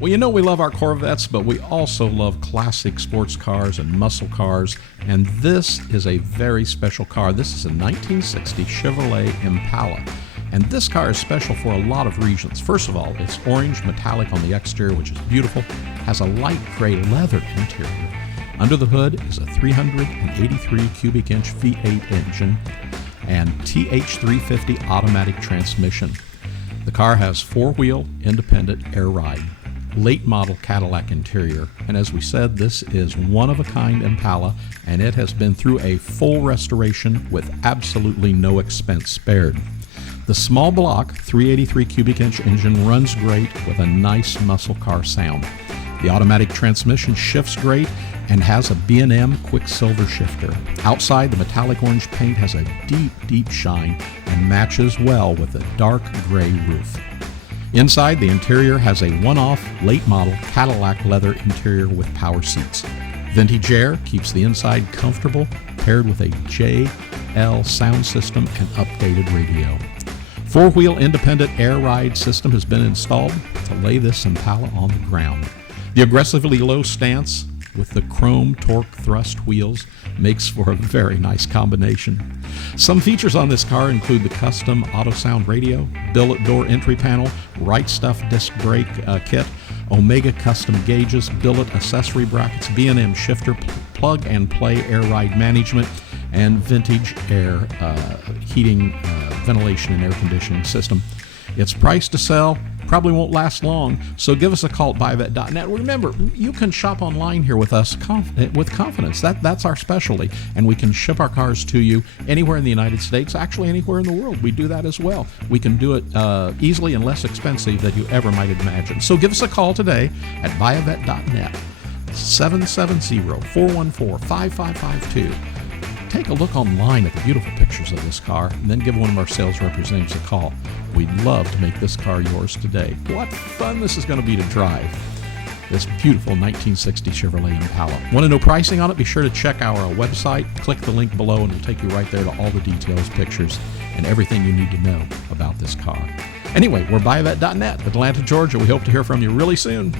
Well, you know we love our Corvettes, but we also love classic sports cars and muscle cars, and this is a very special car. This is a 1960 Chevrolet Impala, and this car is special for a lot of reasons. First of all, it's orange metallic on the exterior, which is beautiful, has a light gray leather interior. Under the hood is a 383 cubic inch V8 engine and TH350 automatic transmission. The car has four-wheel independent air ride, late model Cadillac interior, and as we said, this is one-of-a-kind Impala, and it has been through a full restoration with absolutely no expense spared. The small block 383 cubic inch engine runs great with a nice muscle car sound. The automatic transmission shifts great and has a B&M Quick Silver Shifter. Outside, the metallic orange paint has a deep, deep shine and matches well with a dark gray roof. Inside, the interior has a one-off, late-model Cadillac leather interior with power seats. Vintage Air keeps the inside comfortable, paired with a JL sound system and updated radio. Four-wheel independent air ride system has been installed to lay this Impala on the ground. The aggressively low stance with the chrome torque thrust wheels makes for a very nice combination. Some features on this car include the custom Autosound radio, billet door entry panel, Right Stuff disc brake kit, Omega custom gauges, billet accessory brackets, B&M shifter, plug and play air ride management, and Vintage Air heating, ventilation, and air conditioning system. It's priced to sell, probably won't last long, so give us a call at buyvet.net. Remember, you can shop online here with us with confidence. That's our specialty, and we can ship our cars to you anywhere in the United States, actually anywhere in the world. We do that as well. We can do it easily and less expensive than you ever might imagine. So give us a call today at buyvet.net, 770-414-5552. Take a look online at the beautiful pictures of this car, and then give one of our sales representatives a call. We'd love to make this car yours today. What fun this is going to be to drive. This beautiful 1960 Chevrolet Impala. Want to know pricing on it? Be sure to check our website. Click the link below, and it'll take you right there to all the details, pictures, and everything you need to know about this car. Anyway, we're buyvet.net, Atlanta, Georgia. We hope to hear from you really soon.